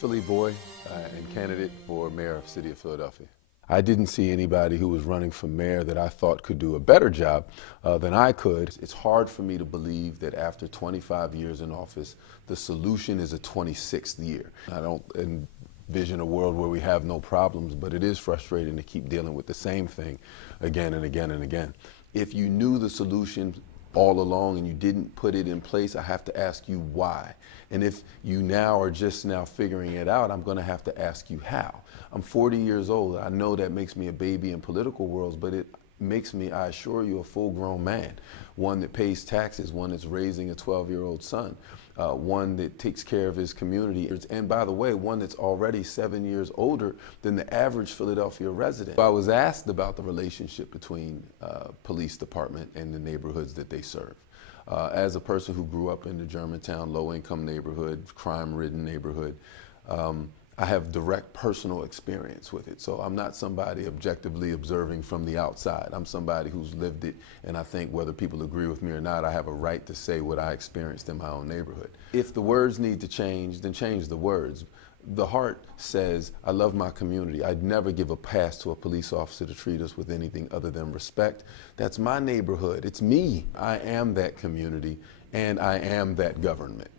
Philly boy and candidate for mayor of the city of Philadelphia. I didn't see anybody who was running for mayor that I thought could do a better job than I could. It's hard for me to believe that after 25 years in office, the solution is a 26th year. I don't envision a world where we have no problems, but it is frustrating to keep dealing with the same thing again and again and again. If you knew the solution all along and you didn't put it in place, I have to ask you why. And if you now are just now figuring it out, I'm going to have to ask you how. I'm 40 years old. I know that makes me a baby in political worlds, but it makes me, I assure you, a full-grown man. One that pays taxes, one that's raising a 12-year-old son, one that takes care of his community, and by the way, one that's already 7 years older than the average Philadelphia resident. I was asked about the relationship between police department and the neighborhoods that they serve. As a person who grew up in the Germantown low-income neighborhood, crime-ridden neighborhood, I have direct personal experience with it. So I'm not somebody objectively observing from the outside. I'm somebody who's lived it, and I think whether people agree with me or not, I have a right to say what I experienced in my own neighborhood. If the words need to change, then change the words. The heart says, I love my community. I'd never give a pass to a police officer to treat us with anything other than respect. That's my neighborhood. It's me. I am that community, and I am that government.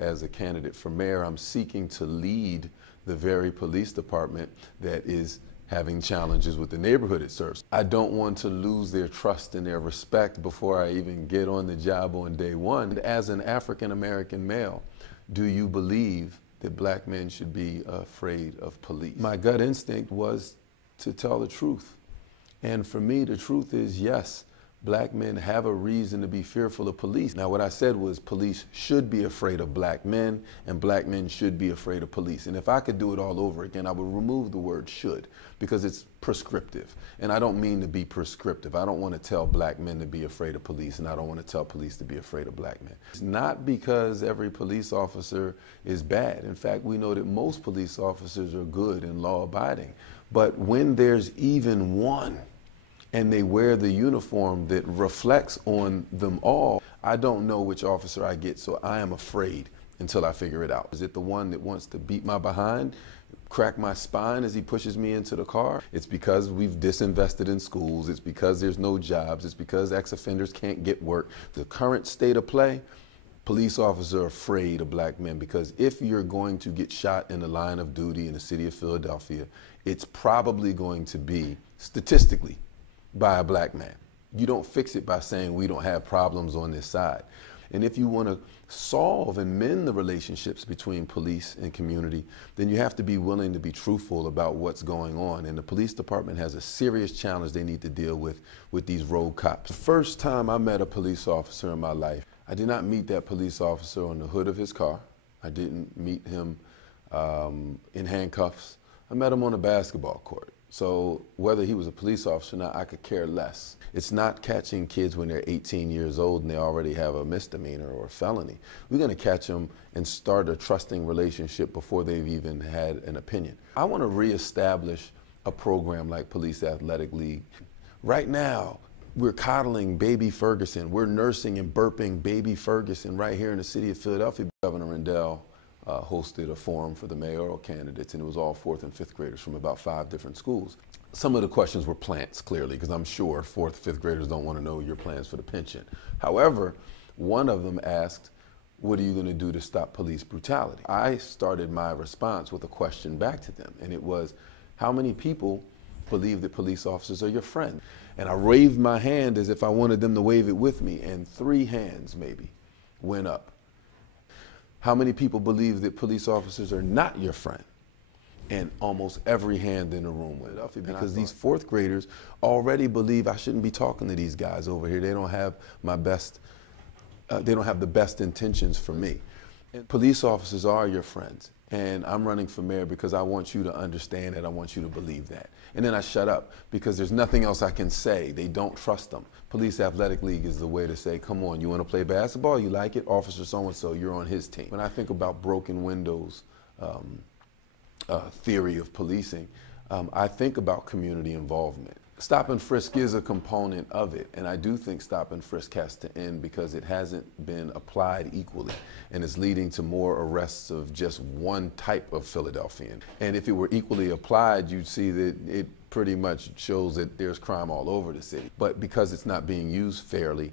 As a candidate for mayor, I'm seeking to lead the very police department that is having challenges with the neighborhood it serves. I don't want to lose their trust and their respect before I even get on the job on day one. As an African-American male, do you believe that black men should be afraid of police? My gut instinct was to tell the truth. And for me, the truth is yes, black men have a reason to be fearful of police. Now, what I said was police should be afraid of black men and black men should be afraid of police. And if I could do it all over again, I would remove the word should because it's prescriptive. And I don't mean to be prescriptive. I don't want to tell black men to be afraid of police, and I don't want to tell police to be afraid of black men. It's not because every police officer is bad. In fact, we know that most police officers are good and law-abiding. But when there's even one, and they wear the uniform that reflects on them all, I don't know which officer I get, so I am afraid until I figure it out. Is it the one that wants to beat my behind, crack my spine as he pushes me into the car? It's because we've disinvested in schools, it's because there's no jobs, it's because ex-offenders can't get work. The current state of play, police officers are afraid of black men because if you're going to get shot in the line of duty in the city of Philadelphia, it's probably going to be, statistically, by a black man. You don't fix it by saying we don't have problems on this side. And if you want to solve and mend the relationships between police and community, then you have to be willing to be truthful about what's going on. And the police department has a serious challenge they need to deal with these rogue cops. The first time I met a police officer in my life, I did not meet that police officer on the hood of his car. I didn't meet him in handcuffs. I met him on a basketball court. So whether he was a police officer or not, I could care less. It's not catching kids when they're 18 years old and they already have a misdemeanor or a felony. We're going to catch them and start a trusting relationship before they've even had an opinion. I want to reestablish a program like Police Athletic League. Right now, we're coddling baby Ferguson. We're nursing and burping baby Ferguson right here in the city of Philadelphia. Governor Rendell hosted a forum for the mayoral candidates, and it was all 4th and 5th graders from about 5 different schools. Some of the questions were plants, clearly, because I'm sure 4th, 5th graders don't want to know your plans for the pension. However, one of them asked, what are you going to do to stop police brutality? I started my response with a question back to them, and it was, how many people believe that police officers are your friend? And I waved my hand as if I wanted them to wave it with me, and 3 hands maybe went up. How many people believe that police officers are not your friend? And almost every hand in the room went up because these 4th graders already believe I shouldn't be talking to these guys over here. They don't have my best, they don't have the best intentions for me. And police officers are your friends. And I'm running for mayor because I want you to understand that, I want you to believe that. And then I shut up because there's nothing else I can say. They don't trust them. Police Athletic League is the way to say, come on, you want to play basketball? You like it? Officer so-and-so, you're on his team. When I think about broken windows theory of policing, I think about community involvement. Stop and frisk is a component of it, and I do think stop and frisk has to end because it hasn't been applied equally, and it's leading to more arrests of just one type of Philadelphian. And if it were equally applied, you'd see that it pretty much shows that there's crime all over the city. But because it's not being used fairly,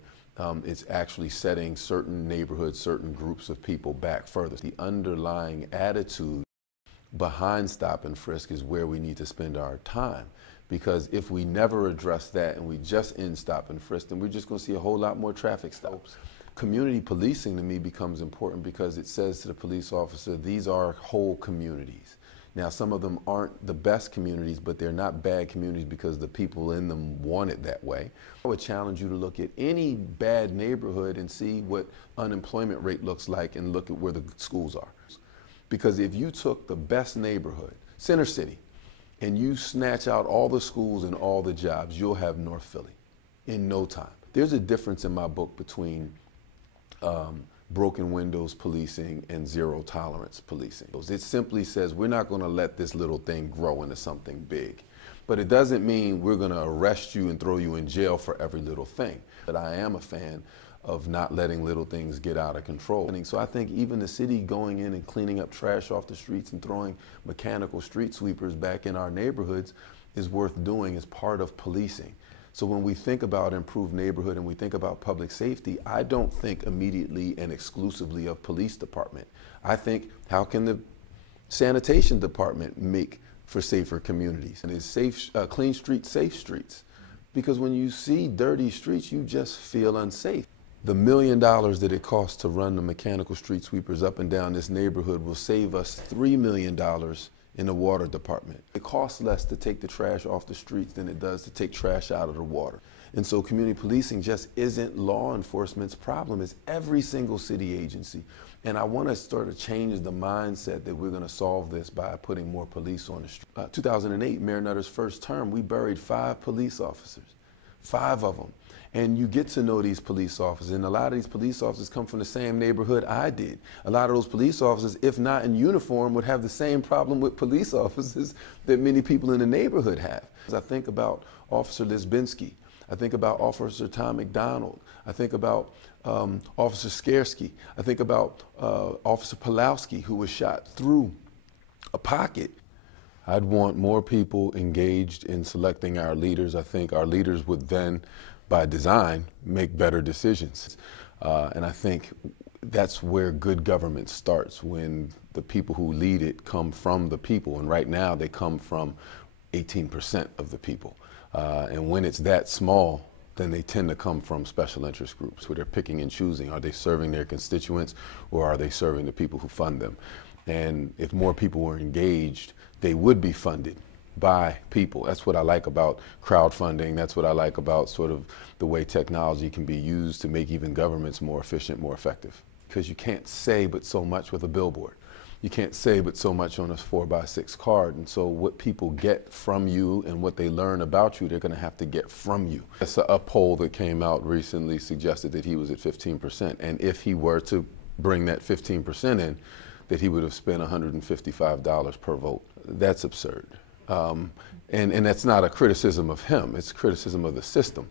it's actually setting certain neighborhoods, certain groups of people back further. The underlying attitude behind stop and frisk is where we need to spend our time. Because if we never address that and we just end stop and frisk, then we're just going to see a whole lot more traffic stops. Community policing to me becomes important because it says to the police officer, these are whole communities. Now, some of them aren't the best communities, but they're not bad communities because the people in them want it that way. I would challenge you to look at any bad neighborhood and see what unemployment rate looks like and look at where the schools are. Because if you took the best neighborhood, Center City, and you snatch out all the schools and all the jobs, you'll have North Philly in no time. There's a difference in my book between broken windows policing and zero tolerance policing. It simply says we're not going to let this little thing grow into something big. But it doesn't mean we're going to arrest you and throw you in jail for every little thing. But I am a fan of not letting little things get out of control. So I think even the city going in and cleaning up trash off the streets and throwing mechanical street sweepers back in our neighborhoods is worth doing as part of policing. So when we think about improved neighborhood and we think about public safety, I don't think immediately and exclusively of police department. I think, how can the sanitation department make for safer communities? And is safe, clean streets, safe streets? Because when you see dirty streets, you just feel unsafe. The $1 million that it costs to run the mechanical street sweepers up and down this neighborhood will save us $3 million in the water department. It costs less to take the trash off the streets than it does to take trash out of the water. And so community policing just isn't law enforcement's problem. It's every single city agency. And I want to sort of change the mindset that we're going to solve this by putting more police on the street. 2008, Mayor Nutter's first term, we buried 5 police officers, 5 of them. And you get to know these police officers, and a lot of these police officers come from the same neighborhood I did. A lot of those police officers, if not in uniform, would have the same problem with police officers that many people in the neighborhood have. I think about Officer Lisbinski. I think about Officer Tom McDonald. I think about Officer Skarsky. I think about Officer Pulowski, who was shot through a pocket. I'd want more people engaged in selecting our leaders. I think our leaders would then, by design, make better decisions. And I think that's where good government starts, when the people who lead it come from the people. And right now they come from 18% of the people. And when it's that small, then they tend to come from special interest groups where they're picking and choosing. Are they serving their constituents, or are they serving the people who fund them? And if more people were engaged, they would be funded by people. That's what I like about crowdfunding. That's what I like about sort of the way technology can be used to make even governments more efficient, more effective. Because you can't say but so much with a billboard. You can't say but so much on a 4x6 card. And so what people get from you and what they learn about you, they're going to have to get from you. A poll that came out recently suggested that he was at 15%. And if he were to bring that 15% in, that he would have spent $155 per vote. That's absurd. And that's not a criticism of him, it's criticism of the system.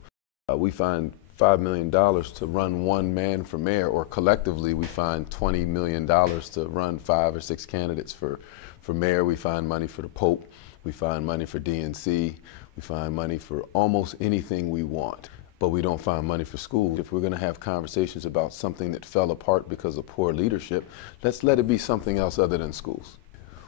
We find $5 million to run one man for mayor, or collectively we find $20 million to run 5 or 6 candidates for mayor. We find money for the Pope, we find money for DNC, we find money for almost anything we want. But we don't find money for schools. If we're going to have conversations about something that fell apart because of poor leadership, let's let it be something else other than schools.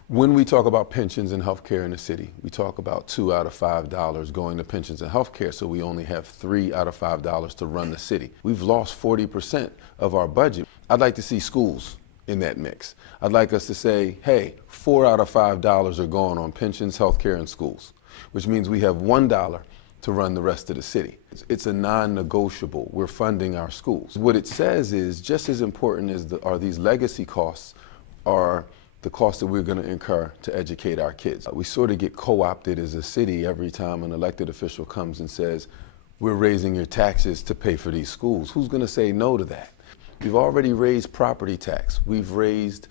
When we talk about pensions and health care in the city, we talk about $2 out of $5 going to pensions and health care, so we only have $3 out of $5 to run the city. We've lost 40% of our budget. I'd like to see schools in that mix. I'd like us to say, hey, $4 out of $5 are going on pensions, health care, and schools, which means we have $1 to run the rest of the city. It's a non-negotiable. We're funding our schools. What it says is, just as important as are these legacy costs are the costs that we're going to incur to educate our kids. We sort of get co-opted as a city every time an elected official comes and says, we're raising your taxes to pay for these schools. Who's going to say no to that? We've already raised property tax. We've raised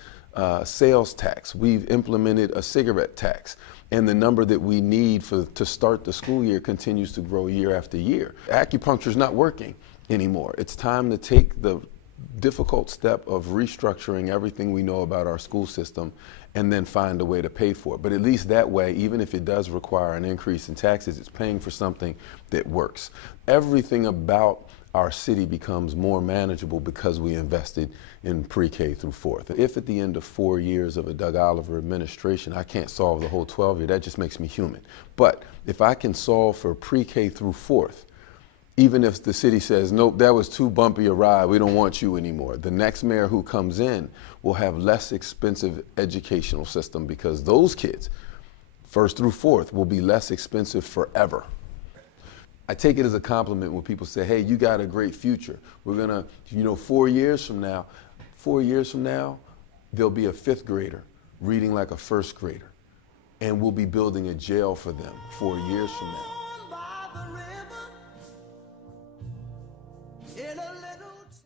sales tax. We've implemented a cigarette tax. And the number that we need to start the school year continues to grow year after year. Acupuncture is not working anymore. It's time to take the difficult step of restructuring everything we know about our school system and then find a way to pay for it. But at least that way, even if it does require an increase in taxes, it's paying for something that works. Everything about our city becomes more manageable because we invested in pre-K through fourth. If at the end of 4 years of a Doug Oliver administration, I can't solve the whole 12-year, that just makes me human. But if I can solve for pre-K through fourth, even if the city says, nope, that was too bumpy a ride, we don't want you anymore, the next mayor who comes in will have less expensive educational system because those kids, first through fourth, will be less expensive forever. I take it as a compliment when people say, hey, you got a great future. We're gonna, 4 years from now, there'll be a 5th grader reading like a 1st grader. And we'll be building a jail for them 4 years from now.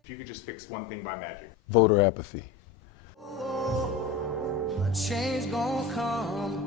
If you could just fix one thing by magic. Voter apathy. A change gonna come.